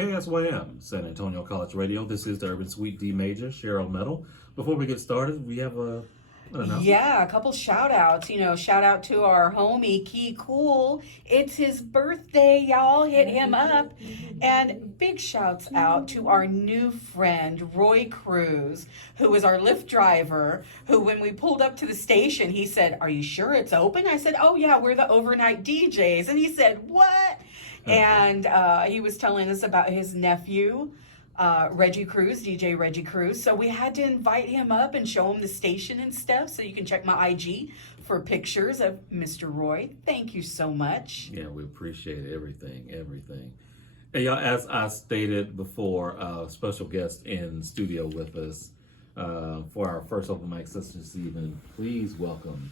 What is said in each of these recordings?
KSYM, San Antonio College Radio. This is the Urban Suite D Major, Cheryl Metal. Before we get started, we have an announcement. Yeah, a couple shout outs. Shout out to our homie, Key Cool. It's his birthday, y'all. Hit him up. And big shouts out to our new friend, Roy Cruz, who is our Lyft driver, who, when we pulled up to the station, he said, "Are you sure it's open?" I said, "Oh, yeah, we're the overnight DJs." And he said, "What?" And he was telling us about his nephew, Reggie Cruz, DJ Reggie Cruz. So we had to invite him up and show him the station and stuff. So you can check my IG for pictures of Mr. Roy. Thank you so much. Yeah, we appreciate everything. Hey, y'all, as I stated before, special guest in studio with us for our first open mic session this evening. Please welcome.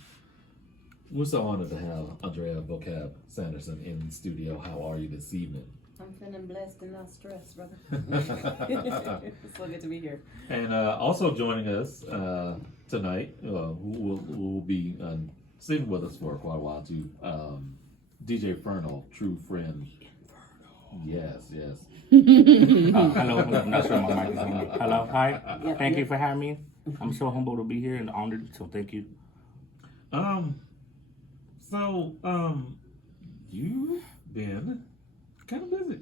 We're so honored to have Andrea Vocab Sanderson in studio. How are you this evening? I'm feeling blessed and not stressed, brother. It's so good to be here. And also joining us tonight, who will be sitting with us for quite a while too, DJ Fernal, true friend. Yes. Hello, I'm not sure my mic is on. Hello, hi. Thank you for having me. I'm so humbled to be here and honored, so thank you. So, you've been kind of busy.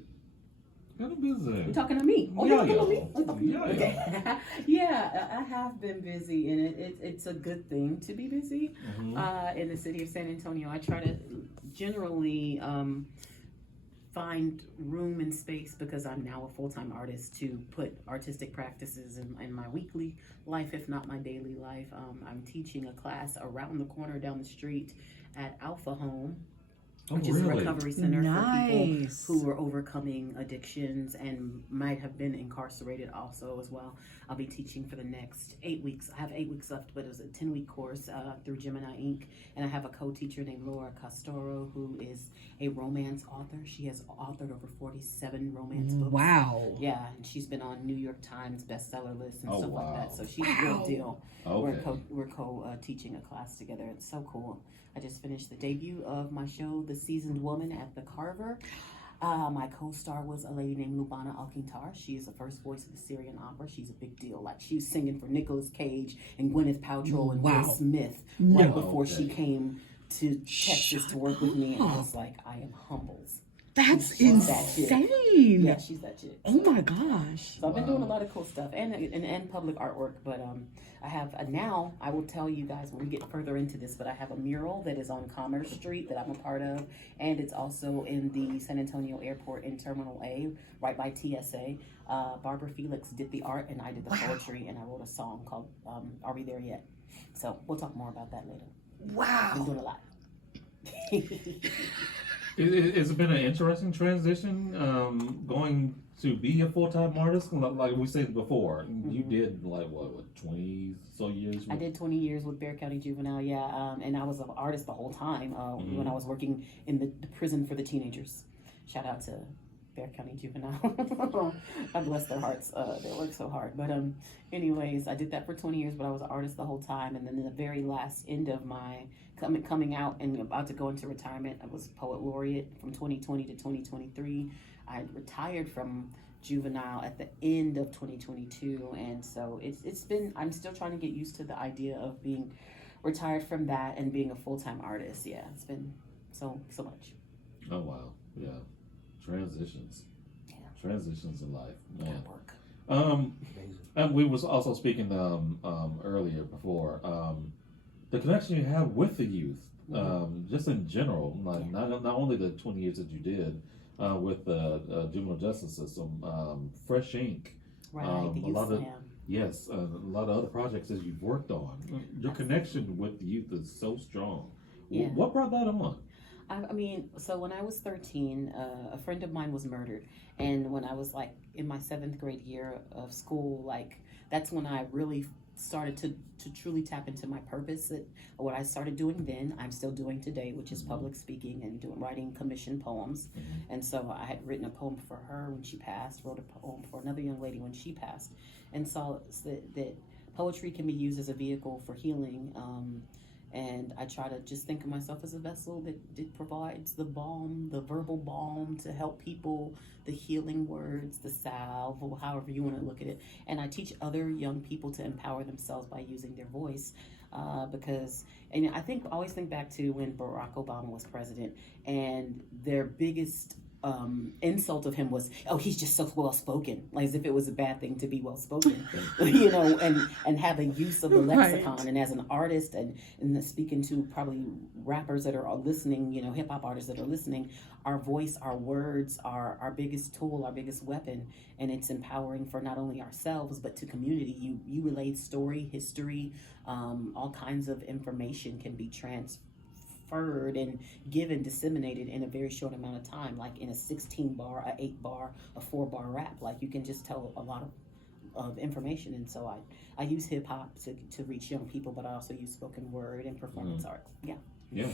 You talking to me? Oh, you're talking to me? Yeah. Okay. Yeah, I have been busy, and it's a good thing to be busy in the city of San Antonio. I try to generally find room and space, because I'm now a full-time artist, to put artistic practices in my weekly life, if not my daily life. I'm teaching a class around the corner down the street at Alpha Home, which is a recovery center for people who are overcoming addictions and might have been incarcerated also as well. I'll be teaching for the next 8 weeks. I have 8 weeks left, but it was a 10-week course through Gemini Inc. And I have a co-teacher named Laura Castoro, who is a romance author. She has authored over 47 romance books. Wow. Yeah, and she's been on New York Times bestseller lists and stuff like that. So she's a real deal. Okay. We're co-teaching a class together. It's so cool. I just finished the debut of my show, The Seasoned Woman, at the Carver. My co-star was a lady named Lubana Alkintar. She is the first voice of the Syrian opera. She's a big deal. Like, she was singing for Nicolas Cage and Gwyneth Paltrow and Will Smith right before she came to Texas to work with me. And I was like, I am humbled. That's insane. Yeah, she's that chick. Oh my gosh. So I've been doing a lot of cool stuff and public artwork, but I have now, I will tell you guys when we get further into this, but I have a mural that is on Commerce Street that I'm a part of, and it's also in the San Antonio Airport in Terminal A, right by TSA. Barbara Felix did the art, and I did the poetry, and I wrote a song called Are We There Yet? So we'll talk more about that later. Wow. I'm doing a lot. It's been an interesting transition going to be a full-time artist. Like we said before, you did like what 20 so years? I did 20 years with Bexar County Juvenile, and I was an artist the whole time when I was working in the prison for the teenagers. Shout out to Bexar County Juvenile. I bless their hearts. They work so hard. But anyways, I did that for 20 years, but I was an artist the whole time. And then in the very last end of my coming out and about to go into retirement, I was poet laureate from 2020 to 2023. I retired from Juvenile at the end of 2022, and so it's been, I'm still trying to get used to the idea of being retired from that and being a full-time artist. Yeah, it's been so much. Oh wow, yeah, transitions in life, man. Work. And we was also speaking earlier before the connection you have with the youth, just in general, like not only the 20 years that you did with the juvenile justice system, Fresh Ink, Right, the a youth lot of slam. yes, a lot of other projects that you've worked on. Your connection with the youth is so strong. Yeah. What brought that on? I mean, so when I was 13, a friend of mine was murdered. And when I was like in my 7th grade year of school, like that's when I really started to truly tap into my purpose. That what I started doing then, I'm still doing today, which is public speaking and writing commissioned poems. And so I had written a poem for her when she passed, wrote a poem for another young lady when she passed, and saw that poetry can be used as a vehicle for healing. And I try to just think of myself as a vessel that provides the balm, the verbal balm to help people, the healing words, the salve, or however you want to look at it. And I teach other young people to empower themselves by using their voice. Because, and I always think back to when Barack Obama was president, and their biggest insult of him was, oh, he's just so well spoken, like as if it was a bad thing to be well spoken, and have a use of the lexicon. Right. And as an artist, and speaking to probably rappers that are listening, hip hop artists that are listening, our voice, our words are our biggest tool, our biggest weapon, and it's empowering for not only ourselves but to community. You relate story, history, all kinds of information can be transferred and given, disseminated in a very short amount of time, like in a 16 bar, a 8 bar, a 4 bar rap. Like you can just tell a lot of information. And so I use hip hop to reach young people, but I also use spoken word and performance art. Yeah.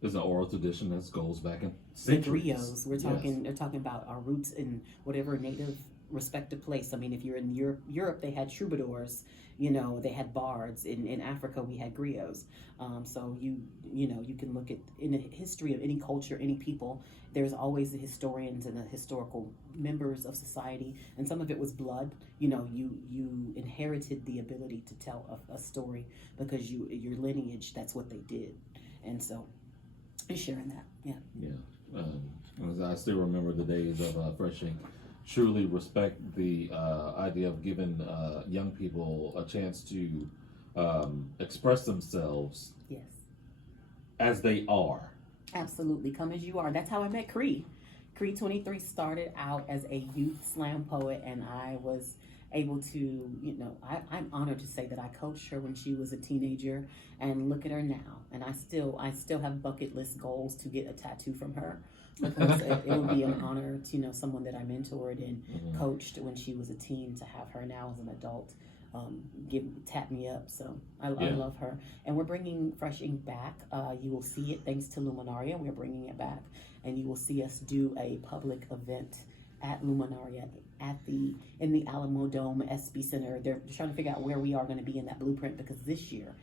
There's an oral tradition that goes back in centuries. The griots, they're talking about our roots in whatever native respective place. I mean, if you're in Europe, they had troubadours. They had bards. In Africa, we had griots. So you can look at in the history of any culture, any people. There's always the historians and the historical members of society, and some of it was blood. You inherited the ability to tell a story because your lineage. That's what they did, and so you're sharing that. Yeah. I still remember the days of Fresh Ink. Truly respect the idea of giving young people a chance to express themselves. Yes. As they are. Absolutely. Come as you are. That's how I met Cree. Cree 23 started out as a youth slam poet, and I was able to, I'm honored to say that I coached her when she was a teenager, and look at her now. And I still have bucket list goals to get a tattoo from her. Because it would be an honor to someone that I mentored and coached when she was a teen, to have her now as an adult tap me up. So I love her, and we're bringing Fresh Ink back. You will see it thanks to Luminaria. We're bringing it back, and you will see us do a public event at Luminaria in the Alamo Dome SB Center. They're trying to figure out where we are going to be in that blueprint, because this year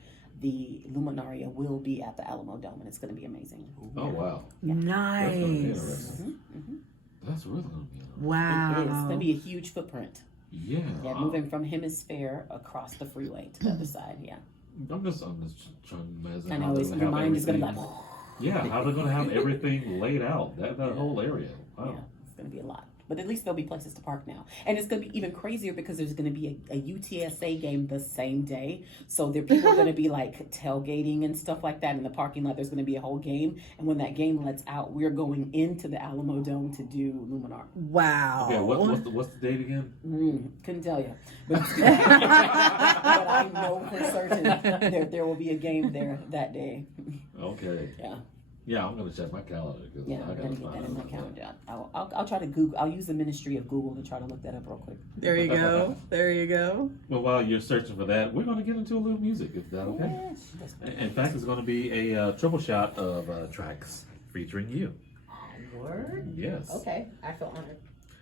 the Luminaria will be at the Alamo Dome, and it's going to be amazing. Oh, wow. Yeah. Nice. That's going to be interesting. That's really going to be interesting. Wow. It is. It's going to be a huge footprint. Yeah. Moving from Hemisphere across the freeway to the other side. Yeah. I'm just trying to imagine. I know, your mind is going to be like, yeah, how they're going to have everything laid out, that whole area. Wow. Yeah, it's going to be a lot. But at least there'll be places to park now. And it's going to be even crazier because there's going to be a UTSA game the same day. So people are going to be like tailgating and stuff like that in the parking lot. There's going to be a whole game. And when that game lets out, we're going into the Alamo Dome to do Luminar. Wow. Okay, what's the date again? Couldn't tell you. But I know for certain there will be a game there that day. Okay. Yeah. Yeah, I'm going to check my calendar. Yeah, I'm going to get that in my calendar. I'll try to Google. I'll use the Ministry of Google to try to look that up real quick. There you go. There you go. Well, while you're searching for that, we're going to get into a little music. Is that okay? Yes. In fact, it's going to be a triple shot of tracks featuring you. Word? Yes. Okay, I feel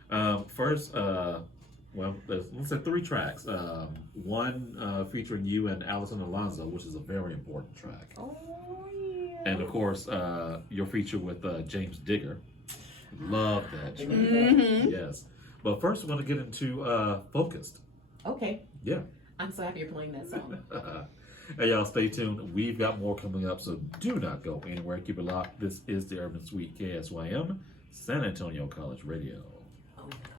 honored. First, let's say 3 tracks. One featuring you and Allison Alonso, which is a very important track. Oh, yeah. And of course, your feature with James Digger. Love that track. Mm-hmm. Yes. But first, we're going to get into Focused. Okay. Yeah. I'm so happy you're playing that song. Hey, y'all, stay tuned. We've got more coming up, so do not go anywhere. Keep it locked. This is the Urban Suite KSYM, San Antonio College Radio.